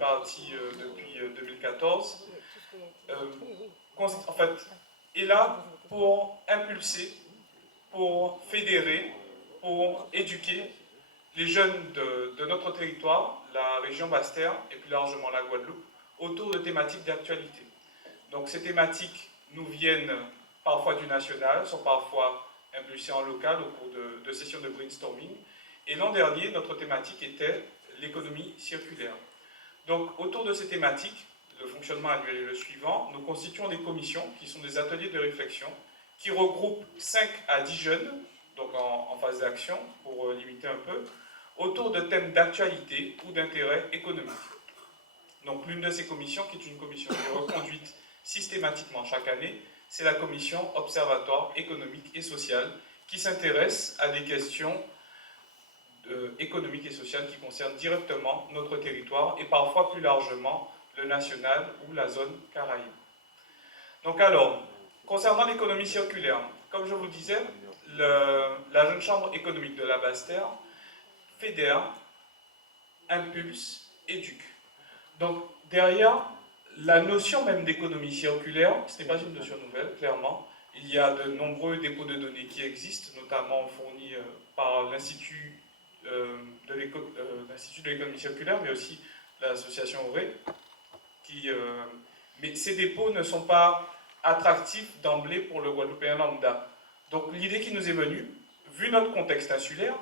partie depuis 2014, en fait, est là pour impulser, pour fédérer, pour éduquer les jeunes de notre territoire, la région Basse-Terre et plus largement la Guadeloupe, autour de thématiques d'actualité. Donc ces thématiques nous viennent parfois du national, sont parfois impulsées en local au cours de sessions de brainstorming. Et l'an dernier, notre thématique était l'économie circulaire. Donc autour de ces thématiques, le fonctionnement annuel est le suivant. Nous constituons des commissions qui sont des ateliers de réflexion qui regroupent 5 à 10 jeunes, donc en phase d'action pour limiter un peu, autour de thèmes d'actualité ou d'intérêt économique. Donc l'une de ces commissions, qui est une commission qui est reconduite systématiquement chaque année, c'est la commission Observatoire économique et social, qui s'intéresse à des questions économiques et sociales qui concernent directement notre territoire et parfois plus largement le national ou la zone Caraïbe. Donc alors, concernant l'économie circulaire, comme je vous disais, la Jeune Chambre économique de la Basse-Terre fédère, impulse, éduque. Donc derrière la notion même d'économie circulaire, ce n'est pas une notion nouvelle, clairement. Il y a de nombreux dépôts de données qui existent, notamment fournis par l'Institut de l'économie circulaire, mais aussi l'association ORE. Mais ces dépôts ne sont pas attractifs d'emblée pour le Guadeloupéen lambda. Donc l'idée qui nous est venue, vu notre contexte insulaire,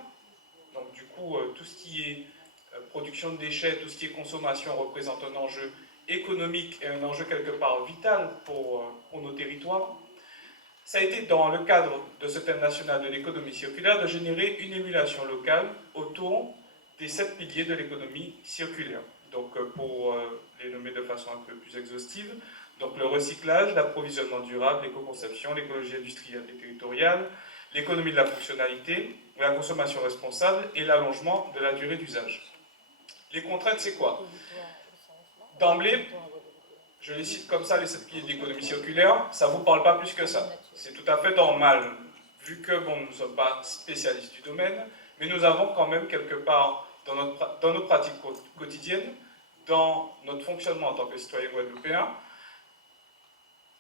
donc du coup tout ce qui est production de déchets, tout ce qui est consommation représente un enjeu économique et un enjeu quelque part vital pour nos territoires. Ça a été dans le cadre de ce thème national de l'économie circulaire de générer une émulation locale autour des 7 piliers de l'économie circulaire. Donc pour les nommer de façon un peu plus exhaustive, donc le recyclage, l'approvisionnement durable, l'éco-conception, l'écologie industrielle et territoriale, l'économie de la fonctionnalité, la consommation responsable et l'allongement de la durée d'usage. Les contraintes, c'est quoi? D'emblée, je les cite comme ça, les 7 piliers de l'économie circulaire, ça ne vous parle pas plus que ça. C'est tout à fait normal, vu que bon, nous ne sommes pas spécialistes du domaine, mais nous avons quand même quelque part, dans nos pratiques quotidiennes, dans notre fonctionnement en tant que citoyen guadeloupéen,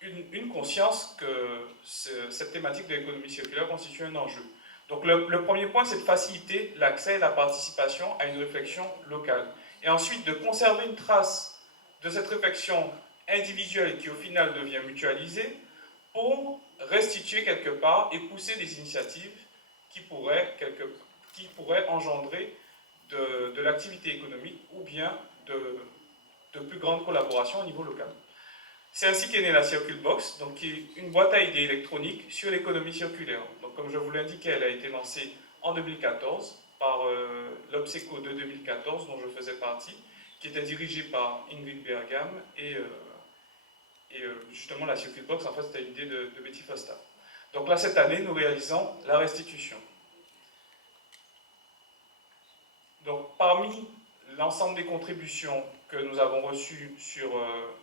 une conscience que cette thématique de l'économie circulaire constitue un enjeu. Donc le premier point, c'est de faciliter l'accès et la participation à une réflexion locale. Et ensuite, de conserver une trace de cette réflexion individuelle qui au final devient mutualisée pour restituer quelque part et pousser des initiatives qui pourraient engendrer de l'activité économique ou bien de plus grandes collaborations au niveau local. C'est ainsi qu'est née la CircleBox, donc qui est une boîte à idées électronique sur l'économie circulaire. Donc, comme je vous l'indiquais, elle a été lancée en 2014 par l'Obseco de 2014, dont je faisais partie, qui était dirigée par Ingrid Bergam et justement la CircleBox, en fait, c'était une idée de Betty Foster. Donc là, cette année, nous réalisons la restitution. Donc, parmi l'ensemble des contributions que nous avons reçues sur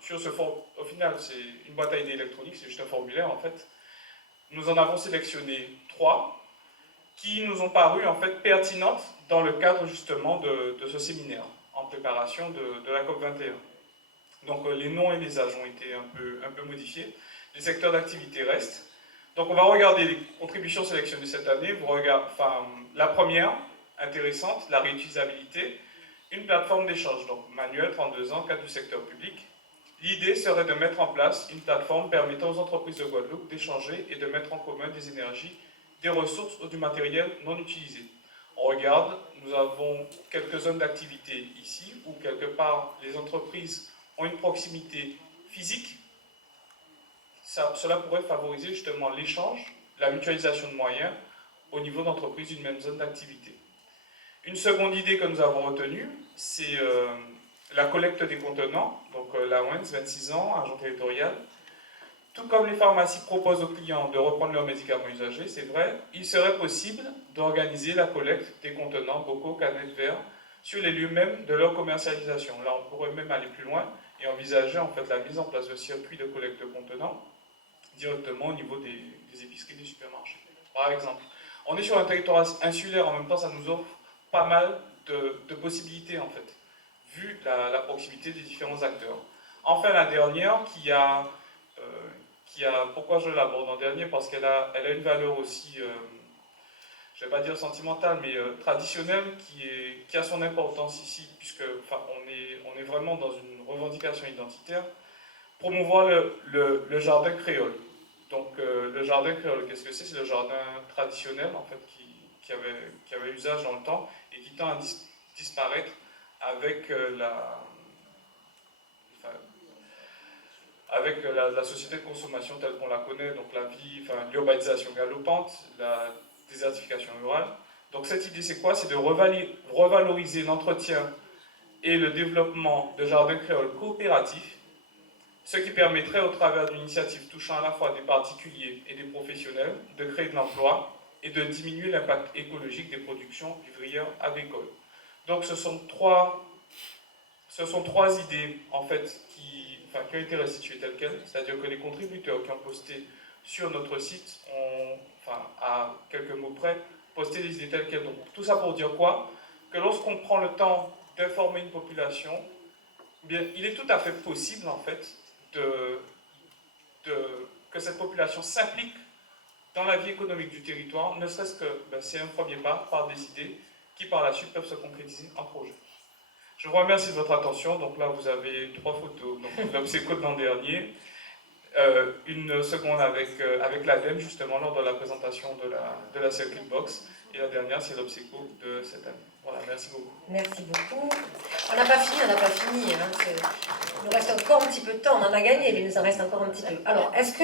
ce formulaire, au final c'est une boîte à idées électronique, c'est juste un formulaire en fait, nous en avons sélectionné 3 qui nous ont paru en fait pertinentes dans le cadre justement de ce séminaire en préparation de la COP21. Donc les noms et les âges ont été un peu modifiés, les secteurs d'activité restent. Donc on va regarder les contributions sélectionnées cette année. La première, intéressante, la réutilisabilité, une plateforme d'échange, donc Manuel, 32 ans, cadre du secteur public. L'idée serait de mettre en place une plateforme permettant aux entreprises de Guadeloupe d'échanger et de mettre en commun des énergies, des ressources ou du matériel non utilisé. On regarde, nous avons quelques zones d'activité ici, où quelque part les entreprises ont une proximité physique. Cela pourrait favoriser justement l'échange, la mutualisation de moyens au niveau d'entreprises d'une même zone d'activité. Une seconde idée que nous avons retenue, c'est la collecte des contenants. Donc la WENS, 26 ans, agent territorial. Tout comme les pharmacies proposent aux clients de reprendre leurs médicaments usagés, c'est vrai, il serait possible d'organiser la collecte des contenants, bocaux, canettes, verres, sur les lieux même de leur commercialisation. Là, on pourrait même aller plus loin et envisager en fait la mise en place de circuits de collecte de contenants directement au niveau des épiceries, des supermarchés. Par exemple, on est sur un territoire insulaire, en même temps ça nous offre pas mal de possibilités en fait, vu la proximité des différents acteurs. Enfin, la dernière, pourquoi je l'aborde en dernier? Parce qu'elle a une valeur aussi, je ne vais pas dire sentimentale, mais traditionnelle, qui a son importance ici, puisque enfin, on est vraiment dans une revendication identitaire. Promouvoir le jardin créole. Donc le jardin créole, qu'est-ce que c'est? C'est le jardin traditionnel en fait qui avait usage dans le temps et qui tend à disparaître avec enfin, avec la société de consommation telle qu'on la connaît, donc l'urbanisation galopante, la désertification rurale. Donc cette idée c'est quoi? C'est de revaloriser l'entretien et le développement de jardins créoles coopératifs, ce qui permettrait, au travers d'une initiative touchant à la fois des particuliers et des professionnels, de créer de l'emploi et de diminuer l'impact écologique des productions vivrières agricoles. Donc ce sont trois idées en fait qui ont été restituées telles quelles, c'est-à-dire que les contributeurs qui ont posté sur notre site ont, à quelques mots près, posté des idées telles quelles. Donc tout ça pour dire quoi? Que lorsqu'on prend le temps d'informer une population, bien, il est tout à fait possible en fait que cette population s'implique dans la vie économique du territoire, ne serait-ce que c'est un premier pas par des idées qui par la suite peuvent se concrétiser en projet. Je vous remercie de votre attention. Donc là, vous avez 3 photos. Donc l'Obséco de l'an dernier, une seconde avec l'ADEME, justement, lors de la présentation de la Circuit Box. Et la dernière, c'est l'Obséco de cette année. Voilà, merci beaucoup. Merci beaucoup. On n'a pas fini. Hein. Il nous reste encore un petit peu de temps. On en a gagné, mais il nous en reste encore un petit peu. Alors, est-ce que